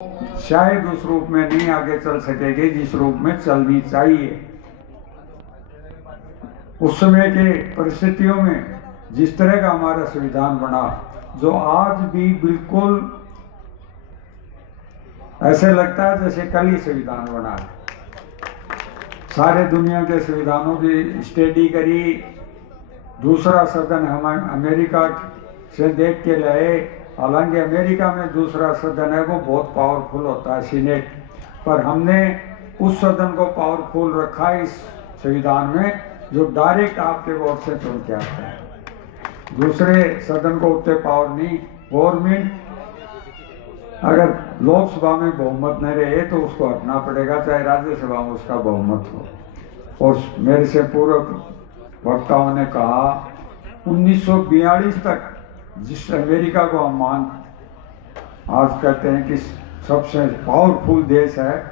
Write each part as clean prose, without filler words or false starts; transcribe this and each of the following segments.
शायद उस रूप में नहीं आगे चल सकेगी जिस रूप में चलनी चाहिए। उस समय के परिस्थितियों में जिस तरह का हमारा संविधान बना, जो आज भी बिल्कुल ऐसे लगता है जैसे कल ही संविधान बना है। सारे दुनिया के संविधानों की स्टडी करी, दूसरा सदन हम अमेरिका से देख के लाए। हालांकि अमेरिका में दूसरा सदन है वो बहुत पावरफुल होता है, सीनेट, पर हमने उस सदन को पावरफुल रखा इस संविधान में जो डायरेक्ट आपके वोट से चुन के आता है। दूसरे सदन को उतने पावर नहीं। गवर्नमेंट अगर लोकसभा में बहुमत न रहे तो उसको हटना पड़ेगा, चाहे राज्यसभा में उसका बहुमत हो। और मेरे से पूर्व वक्ताओं ने कहा 1942 तक जिस अमेरिका को हम आज कहते हैं कि सबसे पावरफुल देश है,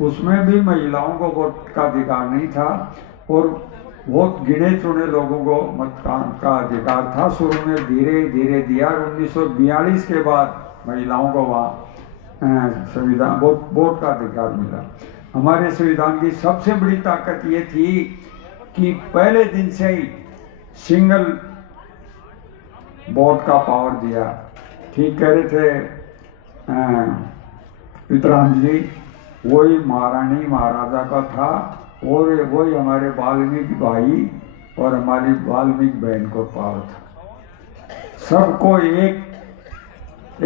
उसमें भी महिलाओं को वोट का अधिकार नहीं था और बहुत गिने चुने लोगों को मतदान का अधिकार था। शुरू में धीरे धीरे दिया और 1942 के बाद महिलाओं को वहाँ संविधान वोट का अधिकार मिला। हमारे संविधान की सबसे बड़ी ताकत ये थी कि पहले दिन से ही सिंगल वोट का पावर दिया। ठीक कह रहे थे पितराम जी, वही महारानी महाराजा का था और वही हमारे वाल्मीकि भाई और हमारी वाल्मीकि बहन को पावर था। सबको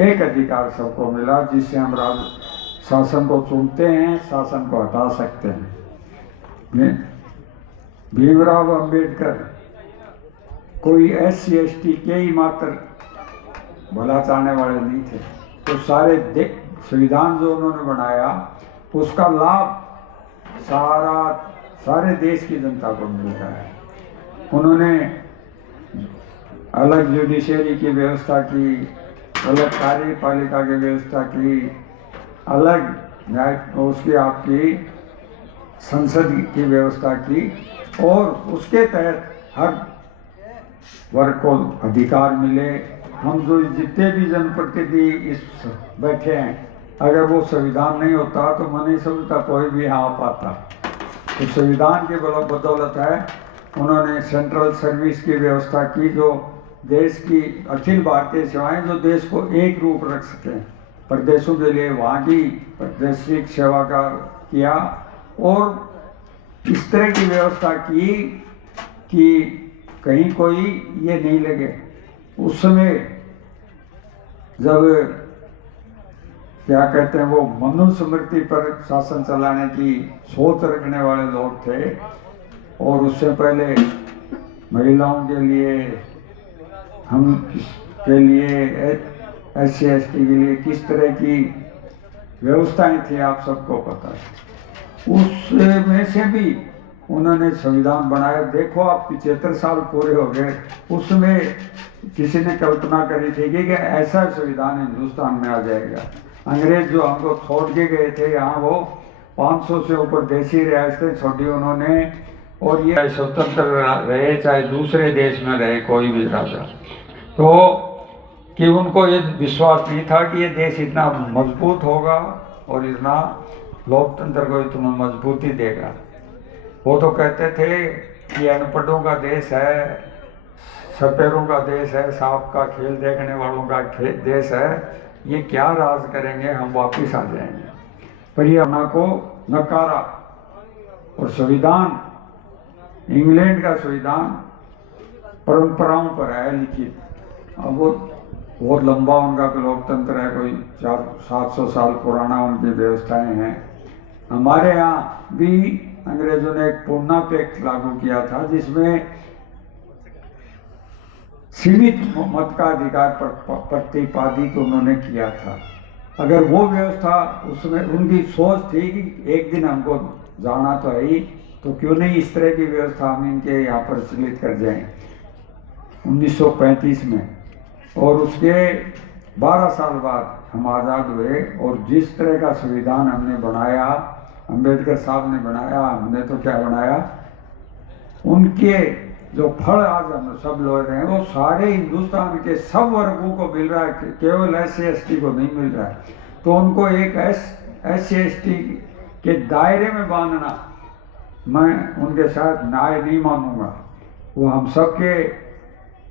एक अधिकार सबको मिला जिससे हम शासन को चुनते हैं, शासन को हटा सकते हैं। भीमराव अंबेडकर कोई SC/ST के ही मात्र भला चाहने वाले नहीं थे, तो संविधान जो उन्होंने बनाया उसका लाभ सारे देश की जनता को मिल रहा है। उन्होंने अलग जुडिशरी की व्यवस्था की, अलग कार्यपालिका की व्यवस्था की, अलग न्याय उसकी आपकी संसद की व्यवस्था की और उसके तहत हर वर्ग को अधिकार मिले। हम जो जितने भी जनप्रतिनिधि इस बैठे हैं, अगर वो संविधान नहीं होता तो मैं नहीं समझता कोई भी यहाँ आ पाता। तो संविधान के बदौलत है उन्होंने सेंट्रल सर्विस की व्यवस्था की, जो देश की अखिल भारतीय सेवाएं जो देश को एक रूप रख सकें। प्रदेशों के लिए वहाँ की प्रादेशिक सेवा का किया और इस तरह की व्यवस्था की कि कहीं कोई ये नहीं लगे। उस समय जब क्या कहते हैं वो मनुस्मृति पर शासन चलाने की सोच रखने वाले लोग थे और उससे पहले महिलाओं के लिए, हम के लिए, SC/ST के लिए किस तरह की व्यवस्थाएं थी आप सबको पता है। उसमें से भी उन्होंने संविधान बनाया। देखो आप 75 साल पूरे हो गए, उसमें किसी ने कल्पना करी थी कि ऐसा संविधान हिंदुस्तान में आ जाएगा। अंग्रेज जो हमको छोड़ के गए थे यहाँ, वो 500 से ऊपर देशी रियासतें छोड़ी उन्होंने और ये स्वतंत्र रहे चाहे दूसरे देश में रहे कोई भी राजा, तो कि उनको ये विश्वास नहीं था कि ये देश इतना मजबूत होगा और इतना लोकतंत्र को इतना मजबूती देगा। वो तो कहते थे कि अनपढ़ों का देश है, सपेरों का देश है, सांप का खेल देखने वालों का देश है, ये क्या राज करेंगे, हम वापिस आ जाएंगे। पर ये अपना को नकारा। और संविधान, इंग्लैंड का संविधान परंपराओं पर है लिखित। अब वो बहुत लंबा उनका लोकतंत्र है, कोई 700 साल पुराना उनकी व्यवस्थाएं हैं। हमारे यहाँ भी अंग्रेजों ने एक पूर्णा पैक्ट लागू किया था जिसमें सीमित मत का अधिकार प्रतिपादित उन्होंने किया था। अगर वो व्यवस्था, उसमें उनकी सोच थी कि एक दिन हमको जाना तो है ही, तो क्यों नहीं इस तरह की व्यवस्था हम इनके यहाँ प्रचलित कर जाएं 1935 में। और उसके 12 साल बाद हम आज़ाद हुए और जिस तरह का संविधान हमने बनाया, अंबेडकर साहब ने बनाया, हमने तो क्या बनाया, उनके जो फल आज हम सब लोग रहे हैं वो सारे हिंदुस्तान के सब वर्गों को मिल रहा है, केवल SC/ST को नहीं मिल रहा है। तो उनको एक SC/ST के दायरे में बांधना, मैं उनके साथ न्याय नहीं मानूंगा। वो हम सबके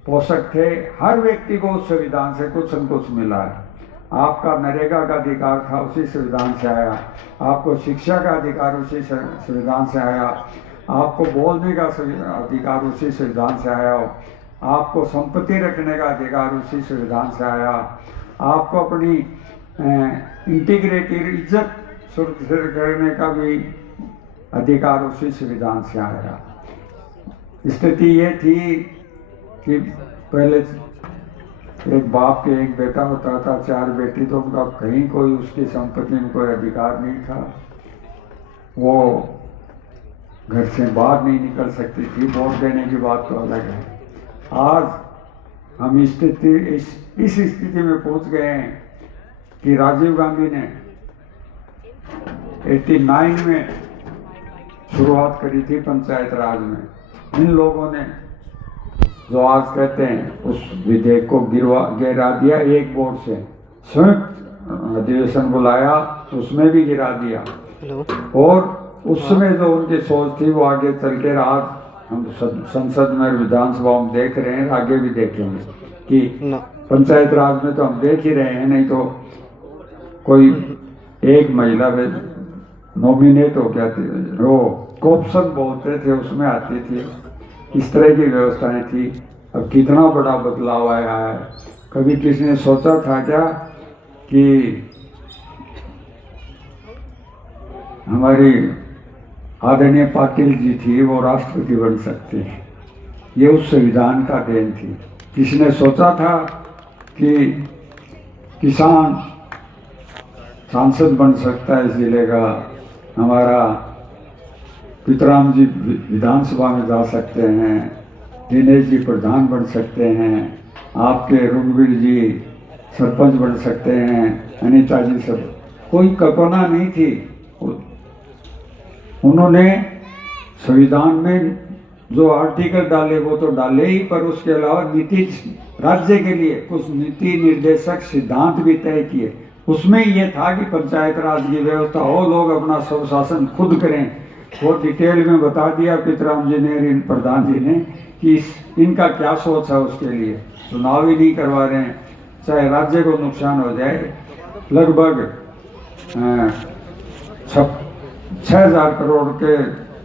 पोषक थे, हर व्यक्ति को उस संविधान से कुछ न कुछ मिला है। आपका नरेगा का अधिकार था, उसी संविधान से आया। आपको शिक्षा का अधिकार उसी संविधान से आया। आपको बोलने का अधिकार उसी संविधान से आया। आपको संपत्ति रखने का अधिकार उसी संविधान से आया। आपको अपनी इंटीग्रिटी, इज्जत सुरक्षित करने का भी अधिकार उसी संविधान से आया। स्थिति ये थी कि पहले एक बाप के एक बेटा होता था, 4 बेटी, तो उनका कहीं कोई उसकी संपत्ति में कोई अधिकार नहीं था। वो घर से बाहर नहीं निकल सकती थी। वोट देने की बात तो अलग है। आज हम इस स्थिति में पहुंच गए हैं कि राजीव गांधी ने 89 में शुरुआत करी थी पंचायत राज में। इन लोगों ने जो आज कहते हैं उस विधेयक को गिरा दिया एक वोट से। संयुक्त अधिवेशन बुलाया, उसमें भी गिरा दिया। और उस समय जो उनकी सोच थी वो आगे चल के आज हम संसद में, विधानसभा में देख रहे हैं, आगे भी देखेंगे कि पंचायत राज में तो हम देख ही रहे हैं। नहीं तो कोई एक महिला नॉमिनेट हो गया थी, वो कोप्शन बोलते थे, उसमें आती थी। इस तरह की व्यवस्थाएं थी। अब कितना बड़ा बदलाव आया है। कभी किसी ने सोचा था क्या कि हमारी आदरणीय पाटिल जी थी, वो राष्ट्रपति बन सकती है? ये उस संविधान का देन थी। किसी ने सोचा था कि किसान सांसद बन सकता है इस जिले का? हमारा पितराम जी विधानसभा में जा सकते हैं, दिनेश जी प्रधान बन सकते हैं, आपके रघुवीर जी सरपंच बन सकते हैं, अनीता जी सब? कोई कल्पना नहीं थी। उन्होंने संविधान में जो आर्टिकल डाले वो तो डाले ही, पर उसके अलावा नीति राज्य के लिए कुछ नीति निर्देशक सिद्धांत भी तय किए। उसमें ये था कि पंचायत राज की व्यवस्था हो, लोग अपना स्वशासन खुद करें। वो डिटेल में बता दिया पितराम जी ने, इन प्रधान जी ने, कि इनका क्या सोच है उसके लिए। चुनाव ही नहीं करवा रहे हैं, चाहे राज्य को नुकसान हो जाए। लगभग 6,000 करोड़ के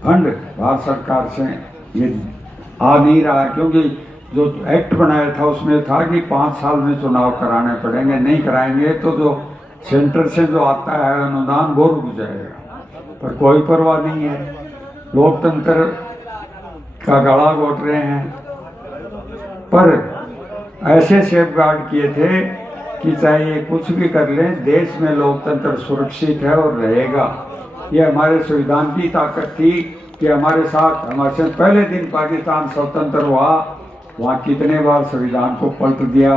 फंड भारत सरकार से ये आ नहीं रहा है, क्योंकि जो एक्ट बनाया था उसमें था कि 5 साल में चुनाव कराने पड़ेंगे। नहीं कराएंगे तो जो सेंटर से जो आता है अनुदान वो रुक जाएगा। पर कोई परवाह नहीं है। लोकतंत्र का गला घोट रहे हैं। पर ऐसे सेफगार्ड किए थे कि चाहे ये कुछ भी कर लें, देश में लोकतंत्र सुरक्षित है और रहेगा। ये हमारे संविधान की ताकत थी कि हमारे साथ, हमारे से पहले दिन पाकिस्तान स्वतंत्र हुआ, वहाँ कितने बार संविधान को पलट दिया,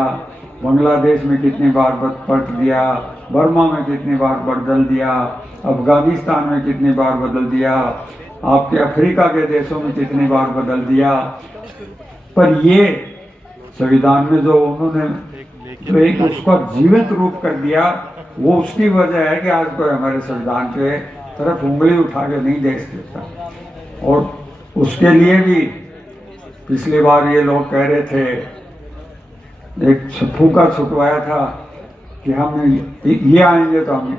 बांग्लादेश में कितनी बार पलट दिया, बर्मा में कितनी बार बदल दिया, अफगानिस्तान में कितनी बार बदल दिया, आपके अफ्रीका के देशों में कितनी बार बदल दिया। पर ये संविधान में जो उन्होंने जो एक उसका जीवित रूप कर दिया, वो उसकी वजह है कि आज कोई हमारे संविधान के तरफ उंगली उठा के नहीं देख सकता। और उसके लिए भी पिछली बार ये लोग कह रहे थे, एक फूका छुटवाया था कि हम ये आएंगे तो हम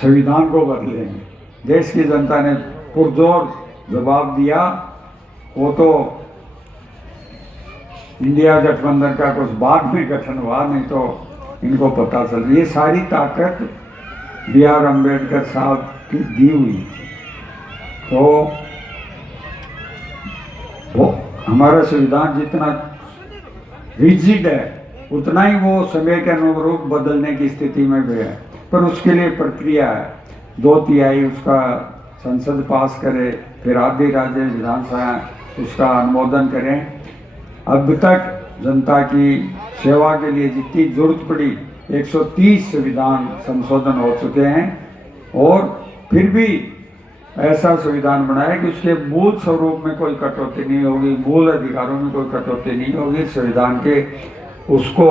संविधान को बदलेंगे। देश की जनता ने पुरजोर जवाब दिया। वो तो इंडिया गठबंधन का कुछ बाद में गठन हुआ, नहीं तो इनको पता चल। ये सारी ताकत B.R. अम्बेडकर साहब की दी हुई थी। तो वो हमारा संविधान जितना रिजिड है उतना ही वो समय के अनुरूप बदलने की स्थिति में भी है। पर उसके लिए प्रक्रिया है, 2/3 उसका संसद पास करे, फिर आधी राज्य विधानसभा उसका अनुमोदन करें। अब तक जनता की सेवा के लिए जितनी जरूरत पड़ी 130 संविधान संशोधन हो चुके हैं। और फिर भी ऐसा संविधान बनाया कि उसके मूल स्वरूप में कोई कटौती नहीं होगी, मूल अधिकारों में कोई कटौती नहीं होगी। संविधान के उसको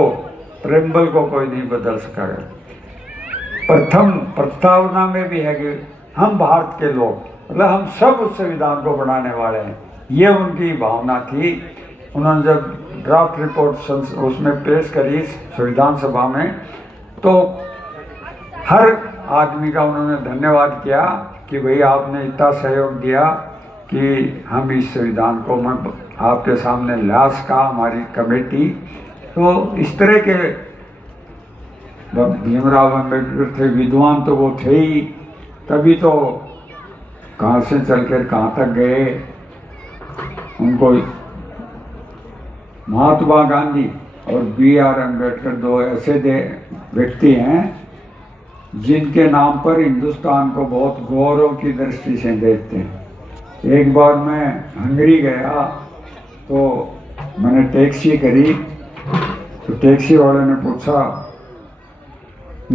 प्रेम्बल को कोई नहीं बदल सकेगा। प्रथम प्रस्तावना में भी है कि हम भारत के लोग, मतलब हम सब उस संविधान को बनाने वाले हैं, ये उनकी भावना थी। उन्होंने जब ड्राफ्ट रिपोर्ट उसमें पेश करी संविधान सभा में, तो हर आदमी का उन्होंने धन्यवाद किया कि भाई आपने इतना सहयोग दिया कि हम इस संविधान को मैं आपके सामने ला सका, हमारी कमेटी। तो इस तरह के भीमराव अम्बेडकर थे, विद्वान तो वो थे ही, तभी तो कहाँ से चलकर कहाँ तक गए। उनको महात्मा गांधी और B.R. अम्बेडकर दो ऐसे व्यक्ति हैं जिनके नाम पर हिंदुस्तान को बहुत गौरव की दृष्टि से देखते हैं। एक बार मैं हंगरी गया तो मैंने टैक्सी करी, तो टैक्सी वाले ने पूछा